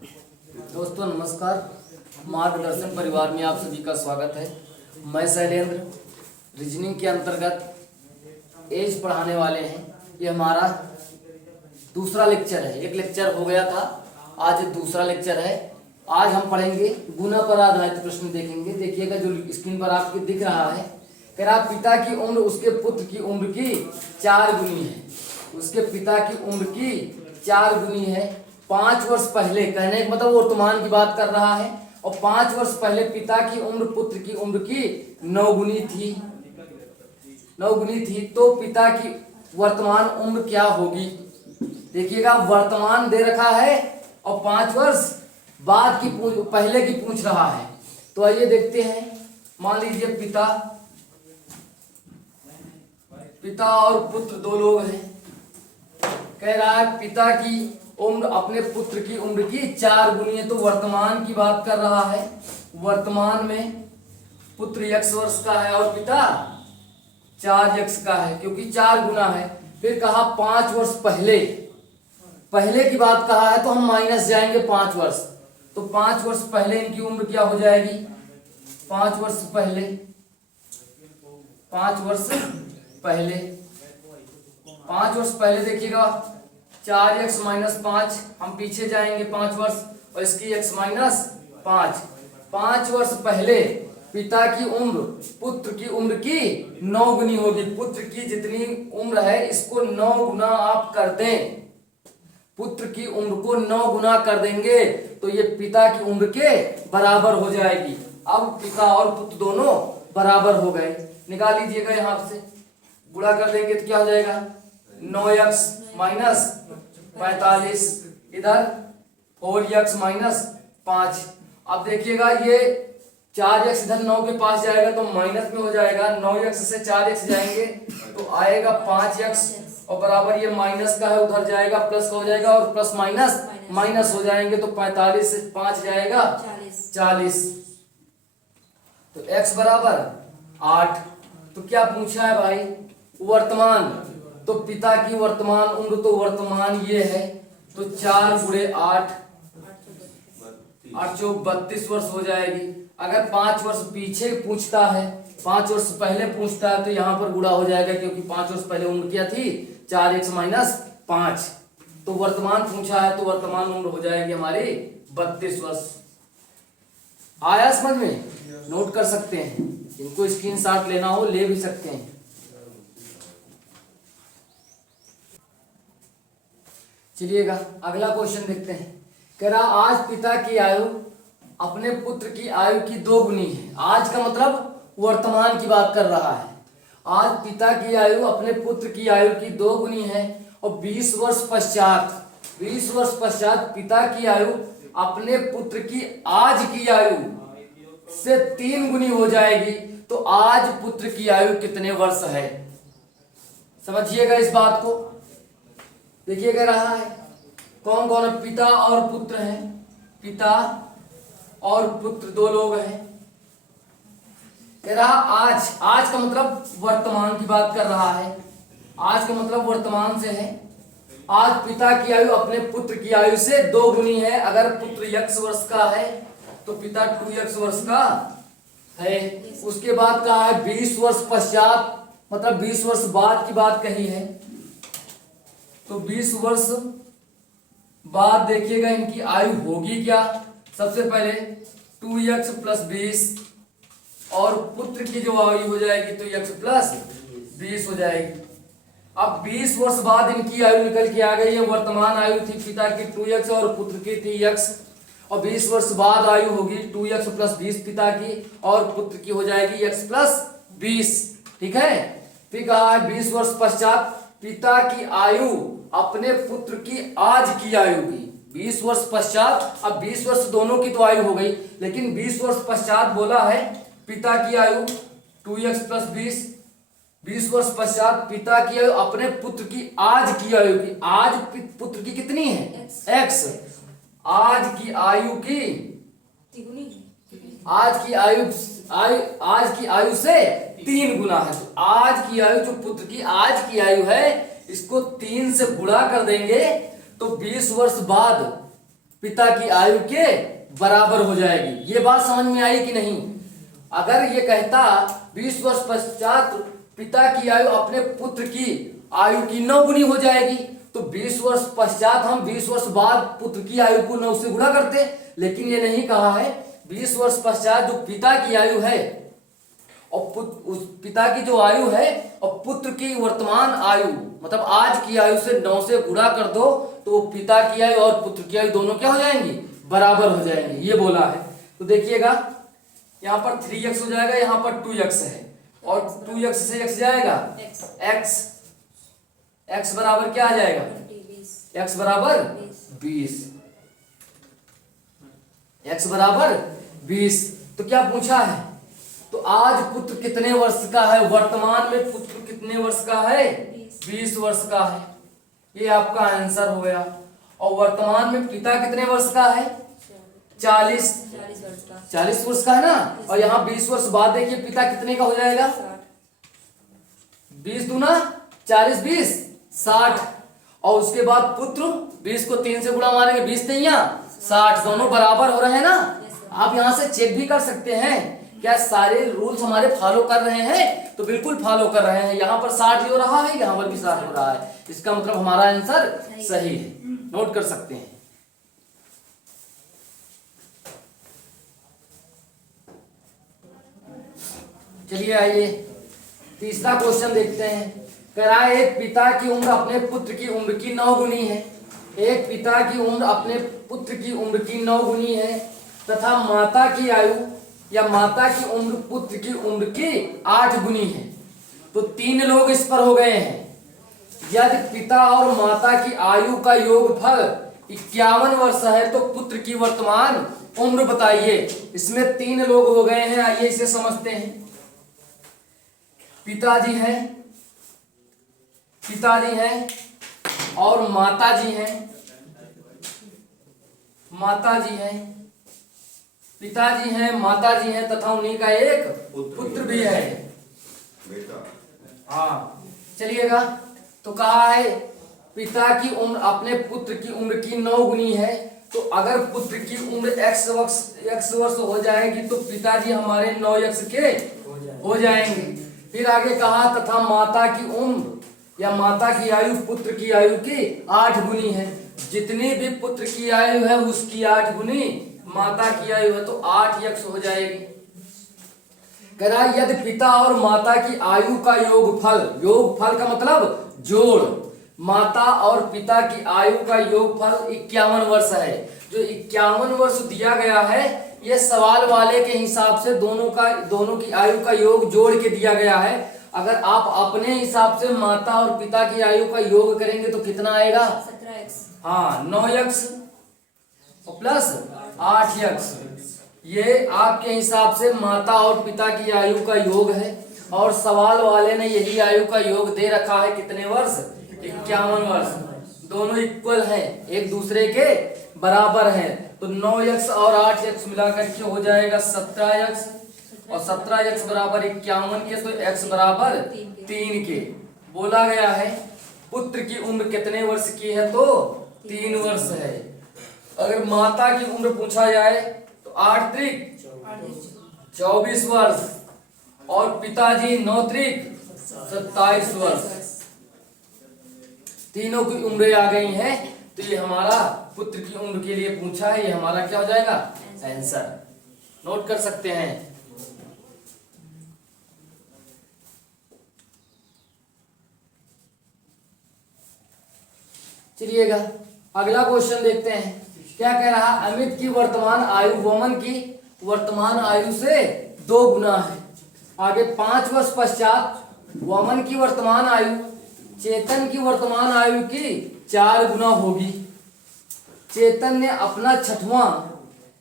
दोस्तों नमस्कार। मार्गदर्शन परिवार में आप सभी का स्वागत है। मैं शैलेंद्र रीजनिंग के अंतर्गत एज पढ़ाने वाले हैं। ये हमारा दूसरा लेक्चर है। एक लेक्चर हो गया था, आज दूसरा लेक्चर है। आज हम पढ़ेंगे गुना पर आधारित प्रश्न देखेंगे। देखिएगा जो स्क्रीन पर आपके दिख रहा है, कह रहा पिता की उम्र उसके पुत्र की उम्र की 4 गुनी है। उसके पिता की उम्र की 4 गुनी है। 5 वर्ष पहले, कहने का मतलब वर्तमान की बात कर रहा है, और 5 वर्ष पहले पिता की उम्र पुत्र की उम्र की 9 गुनी थी। 9 गुनी थी तो पिता की वर्तमान उम्र क्या होगी। देखिएगा वर्तमान दे रखा है और 5 वर्ष बाद की पहले की पूछ रहा है। तो आइए देखते हैं। मान लीजिए पिता और पुत्र दो लोग हैं। कह रहा है पिता की उम्र अपने पुत्र की उम्र की 4 गुनी है। तो वर्तमान की बात कर रहा है। वर्तमान में पुत्र x वर्ष का है और पिता 4x का है, क्योंकि 4 गुना है। फिर कहा 5 वर्ष पहले की बात कहा है, तो हम माइनस जाएंगे 5 वर्ष। तो 5 वर्ष पहले इनकी उम्र क्या हो जाएगी। 5 वर्ष पहले 5 वर्ष पहले देखिएगा 4x माइनस 5, हम पीछे जाएंगे 5 वर्ष और इसकी x माइनस 5। 5 वर्ष पहले पिता की उम्र पुत्र की उम्र की 9 गुनी होगी। पुत्र की जितनी उम्र है इसको 9 गुना आप कर दें। पुत्र की उम्र को 9 गुना कर देंगे तो ये पिता की उम्र के बराबर हो जाएगी। अब पिता और पुत्र दोनों बराबर हो गए। निकाल लीजिएगा, यहां से गुणा कर देंगे तो क्या हो जाएगा 9x माइनस 45, इधर 4x माइनस 5। अब देखिएगा ये 4x इधर 9 के पास जाएगा तो माइनस में हो जाएगा। 9x से 4x जाएंगे तो आएगा 5x, और बराबर ये माइनस का है, उधर जाएगा प्लस का हो जाएगा, और प्लस माइनस माइनस हो जाएंगे तो 45 से 5 जाएगा 40। तो x बराबर 8। तो क्या पूछा है भाई, वर्तमान। तो पिता की वर्तमान उम्र, तो वर्तमान ये है, तो 4 गुणे 8 8 चौक 32 वर्ष हो जाएगी। अगर 5 वर्ष पीछे पूछता है, 5 वर्ष पहले पूछता है, तो यहाँ पर गुणा हो जाएगा, क्योंकि 5 वर्ष पहले उम्र क्या थी 4x माइनस 5। तो वर्तमान पूछा है तो वर्तमान उम्र हो जाएगी हमारी 32 वर्ष। आया समझ में? नोट कर सकते हैं, इनको स्क्रीनशॉट लेना हो ले भी सकते हैं। चलिएगा अगला क्वेश्चन देखते हैं। कह रहा आज पिता की आयु अपने पुत्र की आयु की 2 गुनी है। आज का मतलब वर्तमान की बात कर रहा है। आज पिता की आयु अपने पुत्र की आयु की 2 गुनी है, और 20 वर्ष पश्चात पिता की आयु अपने पुत्र की आज की आयु से 3 गुनी हो जाएगी। तो आज पुत्र की आयु कितने वर्ष है, समझिएगा इस बात को। देखिए कह रहा है कौन कौन है, पिता और पुत्र हैं। पिता और पुत्र दो लोग हैं। कह रहा आज का मतलब वर्तमान की बात कर रहा है। आज का मतलब वर्तमान से है। आज पिता की आयु अपने पुत्र की आयु से 2 गुनी है। अगर पुत्र x वर्ष का है तो पिता 2x वर्ष का है। उसके बाद कहा है 20 वर्ष पश्चात, मतलब 20 वर्ष बाद की बात कही है। तो 20 वर्ष बाद देखिएगा इनकी आयु होगी क्या। सबसे पहले 2x प्लस 20, और पुत्र की जो आयु हो जाएगी तो x प्लस 20 हो जाएगी। अब 20 वर्ष बाद इनकी आयु निकल के आ गई है। वर्तमान आयु थी पिता की 2x और पुत्र की थी x, और 20 वर्ष बाद आयु होगी 2x प्लस 20 पिता की, और पुत्र की हो जाएगी x प्लस 20। ठीक है। फिर कहा है 20 वर्ष पश्चात पिता की आयु अपने पुत्र की आज की आयु की। 20 वर्ष पश्चात, अब 20 वर्ष दोनों की तो आयु हो गई, लेकिन 20 वर्ष पश्चात बोला है पिता की आयु 2x प्लस 20। 20 वर्ष पश्चात पिता की आयु अपने पुत्र की आज की आयु की। आज पुत्र की कितनी है x। आज की आयु की, आज की आयु से 3 गुना है। तो आज की आयु, जो पुत्र की आज की आयु है, इसको 3 से गुणा कर देंगे तो 20 वर्ष बाद पिता की आयु के बराबर हो जाएगी। ये बात समझ में आई कि नहीं? अगर ये कहता 20 वर्ष पश्चात पिता की आयु अपने पुत्र की आयु की 9 गुनी हो जाएगी, तो 20 वर्ष पश्चात हम 20 वर्ष बाद पुत्र की आयु को 9 से गुणा करते। लेकिन ये नहीं कहा है। 20 वर्ष पश्चात जो पिता की आयु है और उस पिता की जो आयु है और पुत्र की वर्तमान आयु, मतलब आज की आयु से 9 से गुणा कर दो तो पिता की आयु और पुत्र की आयु दोनों क्या हो जाएंगी? बराबर हो जाएंगे, ये बोला है। तो देखिएगा यहाँ पर 3x हो जाएगा, यहाँ पर 2x है और 2x से x जाएगा x बराबर क्या आ जाएगा? x बराबर 20। x बराबर 20। तो क्या पूछा है? तो आज पुत्र कितने वर्ष का है? वर्तमान में पुत्र कितने वर्ष का है? 20 वर्ष का है। ये आपका आंसर हो गया। और वर्तमान में पिता कितने वर्ष का है? 40 वर्ष का है ना। और यहाँ 20 वर्ष बाद देखिए पिता कितने का हो जाएगा? 20 दूना 40, 20 60। और उसके बाद पुत्र 20 को 3 से गुणा मारेंगे, 20 3 या 60, दोनों बराबर हो रहे हैं ना। आप यहाँ से चेक भी कर सकते हैं क्या सारे रूल्स हमारे फॉलो कर रहे हैं? तो बिल्कुल फॉलो कर रहे हैं। यहाँ पर 60 हो रहा है, यहाँ पर भी 60 हो रहा है, इसका मतलब हमारा आंसर सही है। नोट कर सकते हैं। चलिए आइए तीसरा क्वेश्चन देखते हैं। कह रहा है एक पिता की उम्र अपने पुत्र की उम्र की 9 गुनी है। एक पिता की उम्र अपने पुत्र की उम्र की 9 गुनी है तथा माता की आयु या माता की उम्र पुत्र की उम्र की 8 गुनी है। तो 3 लोग इस पर हो गए हैं। यदि पिता और माता की आयु का योगफल 51 वर्ष है तो पुत्र की वर्तमान उम्र बताइए। इसमें 3 लोग हो गए हैं, आइए इसे समझते हैं। पिताजी हैं और माताजी हैं। पिताजी हैं, माताजी हैं तथा उन्हीं का एक पुत्र भी है। हाँ चलिएगा। तो कहा है पिता की उम्र अपने पुत्र की उम्र की 9 गुनी है। तो अगर पुत्र की उम्र x वर्ष हो जाएगी तो पिताजी हमारे 9x के हो जाएंगे। फिर आगे कहा तथा माता की उम्र या माता की आयु पुत्र की आयु की 8 गुनी है। जितनी भी पुत्र की आयु है उसकी 8 गुनी माता की आयु है, तो 8x हो जाएगी। कह रहा है यदि पिता और माता की आयु का योगफल का मतलब जोड़, माता और पिता की आयु का योगफल 51 वर्ष है। जो 51 वर्ष दिया गया है ये सवाल वाले के हिसाब से दोनों की आयु का योग जोड़ के दिया गया है। अगर आप अपने हिसाब से माता और पिता की आयु का योग करेंगे तो कितना आएगा? 17x। हाँ 9x प्लस 8x। ये आपके हिसाब से माता और पिता की आयु का योग है और सवाल वाले ने यही आयु का योग दे रखा है। कितने वर्ष? 51 वर्ष। दोनों इक्वल हैं, एक दूसरे के बराबर हैं। तो 9x और 8x मिलाकर के हो जाएगा 17x और 17x बराबर 51 के, तो x बराबर 3 के। बोला गया है पुत्र की उम्र कितने वर्ष की है? तो 3 वर्ष है। अगर माता की उम्र पूछा जाए तो 8 त्रिक 24 वर्ष और पिताजी 9 त्रिक 27 वर्ष। तीनों की उम्रें आ गई हैं, तो ये हमारा पुत्र की उम्र के लिए पूछा है। ये हमारा क्या हो जाएगा? आंसर। नोट कर सकते हैं। चलिएगा अगला क्वेश्चन देखते हैं। क्या कह रहा? अमित की वर्तमान आयु वमन की वर्तमान आयु से 2 गुना है। आगे 5 वर्ष पश्चात वमन की वर्तमान आयु चेतन की वर्तमान आयु की 4 गुना होगी। चेतन ने अपना 6वां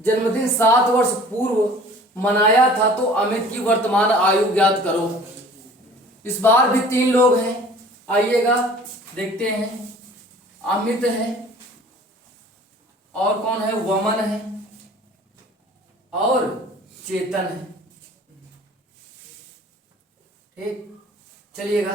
जन्मदिन 7 वर्ष पूर्व मनाया था, तो अमित की वर्तमान आयु ज्ञात करो। इस बार भी 3 लोग हैं, आइएगा देखते हैं। अमित है और कौन है? वमन है और चेतन है। ठीक, चलिएगा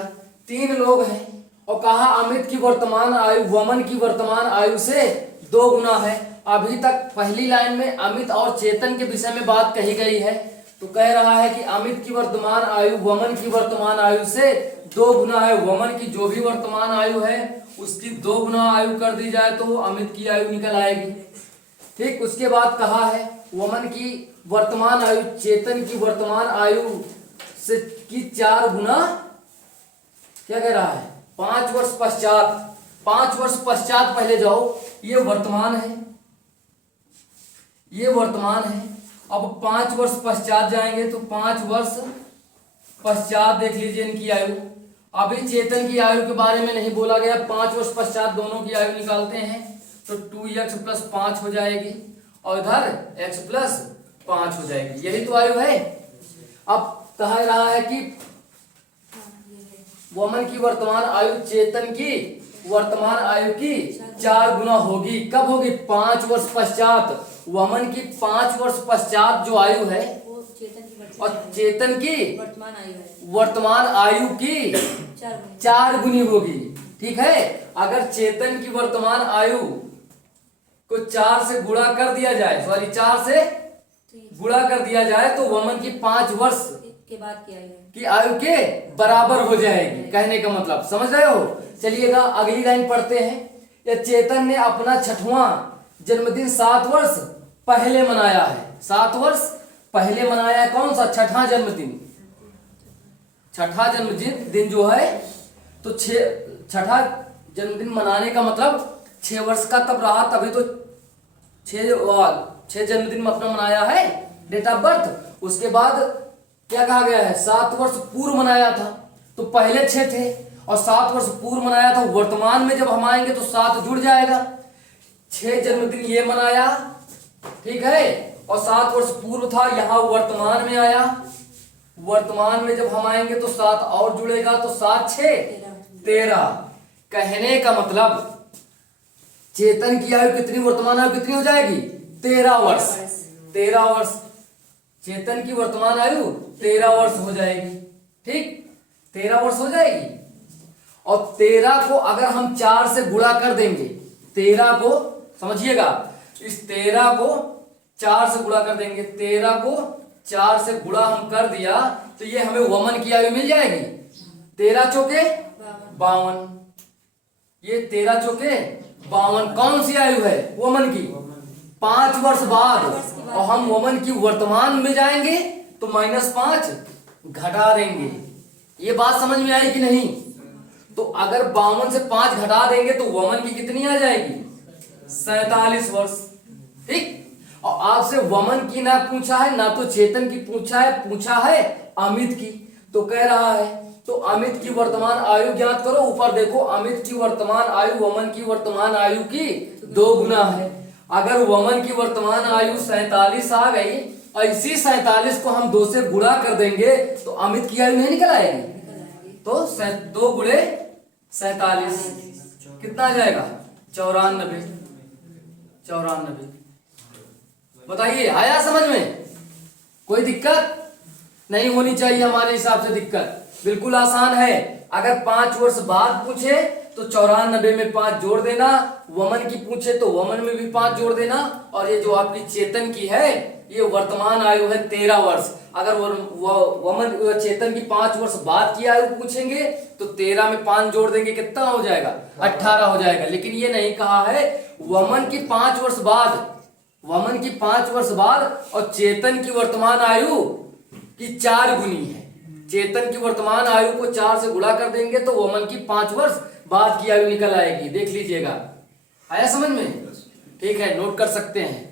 3 लोग हैं और कहा अमित की वर्तमान आयु वमन की वर्तमान आयु से 2 गुना है। अभी तक पहली लाइन में अमित और चेतन के विषय में बात कही गई है। तो कह रहा है कि अमित की वर्तमान आयु वमन की वर्तमान आयु से 2 गुना है। वमन की जो भी वर्तमान आयु है उसकी 2 गुना आयु कर दी जाए तो वो अमित की आयु निकल आएगी। ठीक, उसके बाद कहा है वमन की वर्तमान आयु चेतन की वर्तमान आयु से की 4 गुना, क्या कह रहा है, 5 वर्ष पश्चात। 5 वर्ष पश्चात पहले जाओ, ये वर्तमान है, ये वर्तमान है। अब 5 वर्ष पश्चात जाएंगे तो 5 वर्ष पश्चात देख लीजिए इनकी आयु। अभी चेतन की आयु के बारे में नहीं बोला गया, 5 वर्ष पश्चात दोनों की आयु निकालते हैं तो 2x + 5 हो जाएगी और इधर x + 5 हो जाएगी। यही तो आयु है। अब कह रहा है कि वमन की वर्तमान आयु चेतन की वर्तमान आयु की 4 गुना होगी। कब होगी? 5 वर्ष पश्चात। वमन की 5 वर्ष पश्चात जो आयु है और चेतन की वर्तमान आयु की 4 गुनी होगी। ठीक है, अगर चेतन की वर्तमान आयु को 4 से गुणा कर दिया जाए, 4 से गुणा कर दिया जाए तो वमन की 5 वर्ष के बाद की आयु के बराबर हो जाएगी। कहने का मतलब समझ रहे हो? चलिएगा अगली लाइन पढ़ते हैं। यह चेतन ने अपना 6वां जन्मदिन 7 वर्ष पहले मनाया है। 7 वर्ष पहले मनाया है। कौन सा? 6वां जन्मदिन। 6वां जन्मदिन जो है तो 6वां जन्मदिन मनाने का मतलब 6 वर्ष का तब रहा, तभी तो 6 जन्मदिन में अपना मनाया है, डेट ऑफ बर्थ। उसके बाद क्या कहा गया है? 7 वर्ष पूर्व मनाया था, तो पहले 6 थे और 7 वर्ष पूर्व मनाया था। वर्तमान में जब हम आएंगे तो 7 जुड़ जाएगा। 6 जन्मदिन ये मनाया, ठीक है, और 7 वर्ष पूर्व था, यहाँ वर्तमान में आया। वर्तमान में जब हम आएंगे तो 7 और जुड़ेगा तो 7 6 13। कहने का मतलब चेतन की आयु कितनी, वर्तमान आयु कितनी हो जाएगी? 13 वर्ष। 13 वर्ष चेतन की वर्तमान आयु 13 वर्ष हो जाएगी। ठीक, 13 वर्ष हो जाएगी। और 13 को अगर हम 4 से गुणा कर देंगे, 13 को समझिएगा, इस 13 को 4 से गुणा कर देंगे, 13 को 4 से गुणा हम कर दिया तो ये हमें वमन की आयु मिल जाएगी। 13 चौके 52। ये 13 चौके 52 कौन सी आयु है? वमन की। 5 वर्ष बाद और हम वमन की वर्तमान में जाएंगे तो -5 घटा देंगे। ये बात समझ में आई कि नहीं? तो अगर 52 से 5 घटा देंगे तो वमन की कितनी आ जाएगी? 47 वर्ष। ठीक, और आपसे वमन की ना पूछा है, ना तो चेतन की पूछा है अमित की। तो कह रहा है तो अमित की वर्तमान आयु ज्ञात करो। ऊपर देखो, अमित की वर्तमान आयु वमन की वर्तमान आयु की 2 गुना है। अगर वमन की वर्तमान आयु 47 आ गई और इसी 47 को हम 2 से गुणा कर देंगे तो अमित की आयु नहीं निकल आएगी। तो 2 गुणे 47 कितना आ जाएगा? 94। बताइए, आया समझ में? कोई दिक्कत नहीं होनी चाहिए हमारे हिसाब से। दिक्कत बिल्कुल आसान है। अगर 5 वर्ष बाद पूछे तो 94 में 5 जोड़ देना, वमन की पूछे तो वमन में भी 5 जोड़ देना, और ये जो आपकी चेतन की है ये वर्तमान आयु है 13 वर्ष। अगर वमन चेतन की 5 वर्ष बाद की आयु पूछेंगे तो 13 में 5 जोड़ देंगे, कितना हो जाएगा? 18 हो जाएगा। लेकिन ये नहीं कहा है वमन की 5 वर्ष बाद, वमन की 5 वर्ष बाद और चेतन की वर्तमान आयु की 4 गुनी है। चेतन की वर्तमान आयु को 4 से गुणा कर देंगे तो वमन की 5 वर्ष बाद की आयु निकल आएगी। देख लीजिएगा, आया समझ में? ठीक है, नोट कर सकते हैं।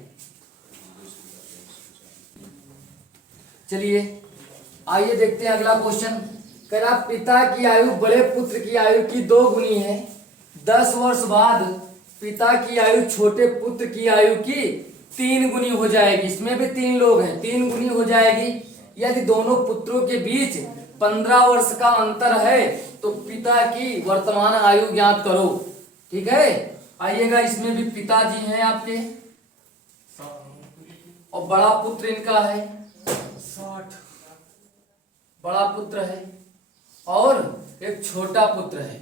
चलिए आइए देखते हैं अगला क्वेश्चन। कह रहा पिता की आयु बड़े पुत्र की आयु की 2 गुनी है। 10 वर्ष बाद पिता की आयु छोटे पुत्र की आयु की 3 गुनी हो जाएगी। इसमें भी 3 लोग हैं, 3 गुनी हो जाएगी। यदि दोनों पुत्रों के बीच 15 वर्ष का अंतर है तो पिता की वर्तमान आयु ज्ञात करो। ठीक है, आइएगा, इसमें भी पिताजी हैं आपके और बड़ा पुत्र इनका है 60, बड़ा पुत्र है, और एक छोटा पुत्र है,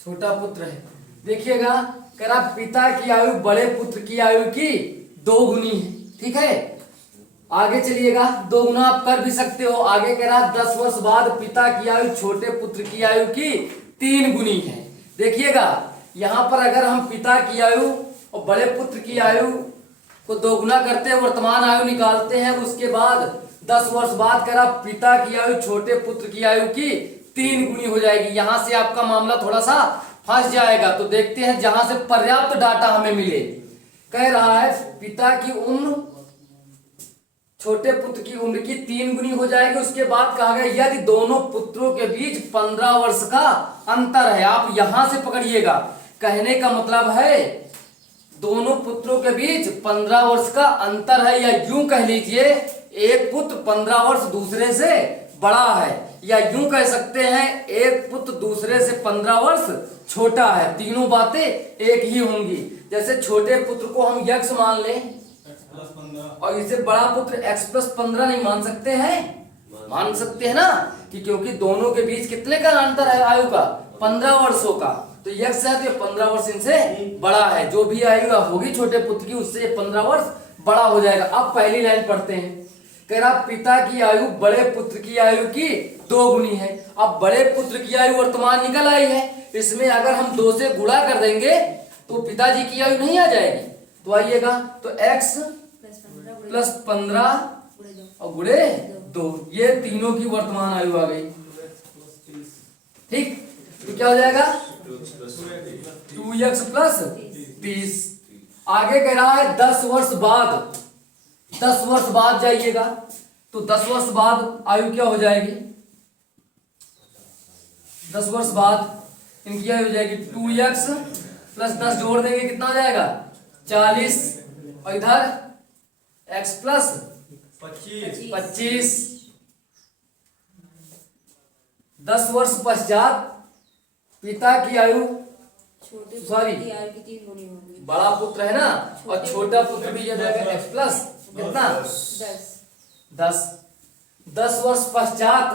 छोटा पुत्र है। देखिएगा, कह रहा पिता की आयु बड़े पुत्र की आयु की 2 गुनी है। ठीक है, आगे चलिएगा, 2 गुना आप कर भी सकते हो। आगे कह रहा 10 वर्ष बाद पिता की आयु छोटे पुत्र की आयु की 3 गुनी है। देखिएगा, यहाँ पर अगर हम पिता की आयु और बड़े पुत्र की आयु को 2 गुना करते हैं, वर्तमान आयु निकालते हैं, उसके बाद 10 वर्ष बाद कह रहा पिता की आयु छोटे पुत्र की आयु की 3 गुनी हो जाएगी। यहां से आपका मामला थोड़ा सा फंस जाएगा। तो देखते हैं जहां से पर्याप्त डाटा हमें मिले। कह रहा है पिता की उम्र छोटे पुत्र की उम्र की 3 गुनी हो जाएगी। उसके बाद कहा गया यदि दोनों पुत्रों के बीच 15 वर्ष का अंतर है। आप यहां से पकड़िएगा, कहने का मतलब है दोनों पुत्रों के बीच 15 वर्ष का अंतर है, या यूं कह लीजिए एक पुत्र 15 वर्ष दूसरे से बड़ा है, या यूं कह सकते हैं एक पुत्र दूसरे से 15 वर्ष छोटा है। तीनों बातें एक ही होंगी। जैसे छोटे पुत्र को हम x मान लें और इसे बड़ा पुत्र x प्लस 15 नहीं मान सकते हैं? मान सकते हैं ना, कि क्योंकि दोनों के बीच कितने का अंतर है आयु का? 15 वर्षों का। तो x है तो 15 वर्ष इनसे बड़ा है। जो भी आयु होगी छोटे पुत्र की उससे 15 वर्ष बड़ा हो जाएगा। अब पहली लाइन पढ़ते हैं। कह रहा पिता की आयु बड़े पुत्र की आयु की 2 गुनी है। अब बड़े पुत्र की आयु वर्तमान निकल आई है, इसमें अगर हम 2 से गुणा कर देंगे तो पिताजी की आयु नहीं आ जाएगी। तो आइएगा, तो x प्लस 15 और गुणे 2, ये तीनों की वर्तमान आयु आ गई। ठीक, तो क्या हो जाएगा 2x प्लस 30। आगे कह रहा है 10 वर्ष बाद, 10 वर्ष बाद जाइएगा, तो 10 वर्ष बाद आयु क्या हो जाएगी? 10 वर्ष बाद इनकी आयु हो जाएगी 2x प्लस 10 जोड़ देंगे कितना हो जाएगा? 40, और इधर x प्लस 25। 10 वर्ष पश्चात पिता की आयु, सॉरी बड़ा पुत्र है ना, और छोटा पुत्र भी हो जाएगा x प्लस कितना? 10 वर्ष पश्चात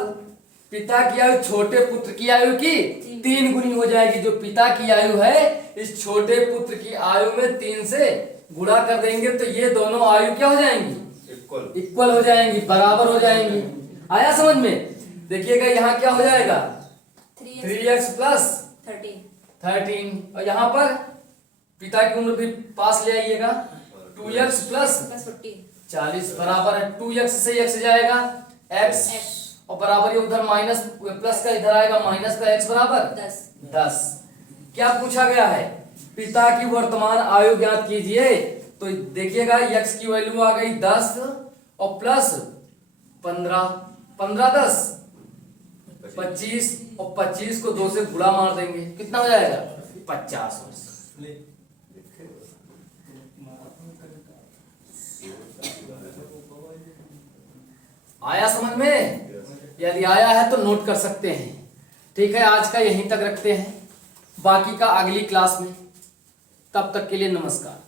पिता की आयु छोटे पुत्र की आयु की 3 गुनी हो जाएगी। जो पिता की आयु है इस छोटे पुत्र की आयु में 3 से गुणा कर देंगे तो ये दोनों आयु क्या हो जाएंगी? इक्वल हो जाएंगी, बराबर हो जाएंगी। आया समझ में? देखिएगा यहाँ क्या हो जाएगा? 3x प्लस 13, और यहाँ पर पिता की उम्र भी पास ले आइएगा, 2x प्लस 40 बराबर है 2x से x जाएगा x, और बराबर ये उधर माइनस प्लस का इधर आएगा माइनस का x बराबर 10। क्या पूछा गया है? पिता की वर्तमान आयु ज्ञात कीजिए। तो देखिएगा x की वैल्यू आ गई 10 और प्लस 15, 15 10 25, और 25 को 2 से गुणा मार देंगे कितना हो जाएगा? 50 वर्ष। आया समझ में? यदि आया है तो नोट कर सकते हैं। ठीक है, आज का यहीं तक रखते हैं, बाकी का अगली क्लास में। तब तक के लिए नमस्कार।